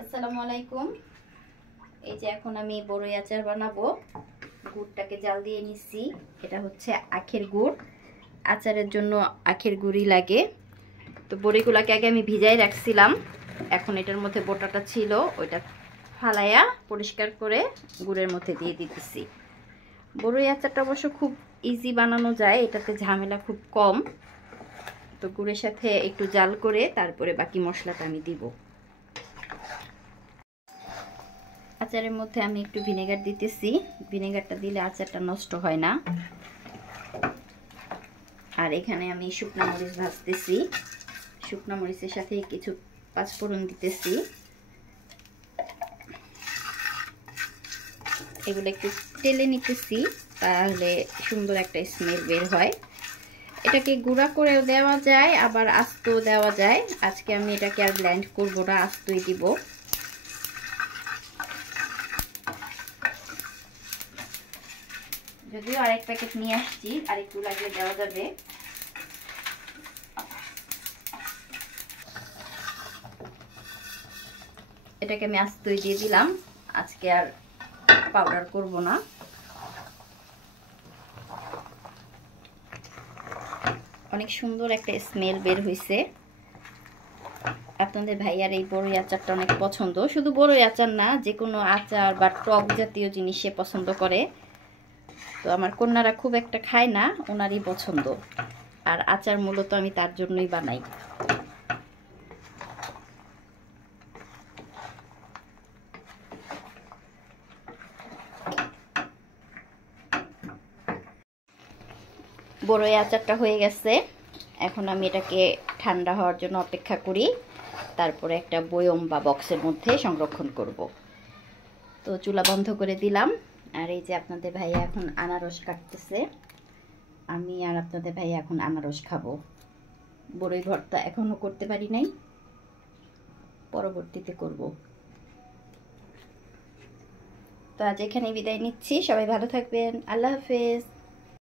আসসালামু আলাইকুম। এই যে এখন আমি বড়ই আচার বানাবো। গুড়টাকে জাল দিয়ে নিচ্ছি। এটা হচ্ছে আখের গুড়। আচারের জন্য আখের গুড়ই লাগে। তো বড়িগুলোকে আগে আমি ভিজাই রাখছিলাম। এখন এটার মধ্যে বোটাটা ছিল, ওইটা ফালাইয়া পরিষ্কার করে গুড়ের মধ্যে দিয়ে দিতেছি। বড়ই আচারটা অবশ্য খুব ইজি বানানো যায়, এটাতে ঝামেলা খুব কম। তো গুড়ের সাথে একটু জাল করে তারপরে বাকি মশলাটা আমি দিব। আচারের মধ্যে আমি একটু ভিনেগার দিতেছি। ভিনেগারটা দিলে আচারটা নষ্ট হয় না। আর এখানে আমি শুকনো মরিচ ভাজতেছি। শুকনো মরিচের সাথে কিছু পাঁচফোড়ন দিতেছি। এগুলো একটু তেলে নিতেছি, তাহলে সুন্দর একটা স্মেল বের হয়। এটাকে গুঁড়া করেও দেওয়া যায়, আবার আস্ত দেওয়া যায়। আজকে আমি এটাকে আর ব্লেন্ড করবো না, আস্তই দিব। যদিও আরেক প্যাকেট নিয়ে আসছি, আরেকটু লাগলে দেওয়া যাবে। এটাকে আমি আস্তই দিয়ে দিলাম, আজকে আর পাউডার করব না। অনেক সুন্দর একটা স্মেল বের হয়েছে। আপনাদের ভাইয়ার এই বড়ই আচারটা অনেক পছন্দ। শুধু বড়ই আচার না, যে কোনো আচার বা টক জাতীয় জিনিস সে পছন্দ করে। তো আমার কন্যারা খুব একটা খায় না, ওনারই পছন্দ। আর আচার মূলত আমি তার জন্যই বানাই। বড়ই আচারটা হয়ে গেছে। এখন আমি এটাকে ঠান্ডা হওয়ার জন্য অপেক্ষা করি, তারপরে একটা বয়ম বা বক্সের মধ্যে সংরক্ষণ করব। তো চুলা বন্ধ করে দিলাম। আর এই যে আপনাদের ভাইয়া এখন আনারস কাটতেছে। আমি আর আপনাদের ভাইয়া এখন আনারস খাবো। বড়ই ভর্তা এখনো করতে পারি নাই, পরবর্তীতে করব। তো আজ এখানে বিদায় নিচ্ছি। সবাই ভালো থাকবেন। আল্লাহ হাফেজ।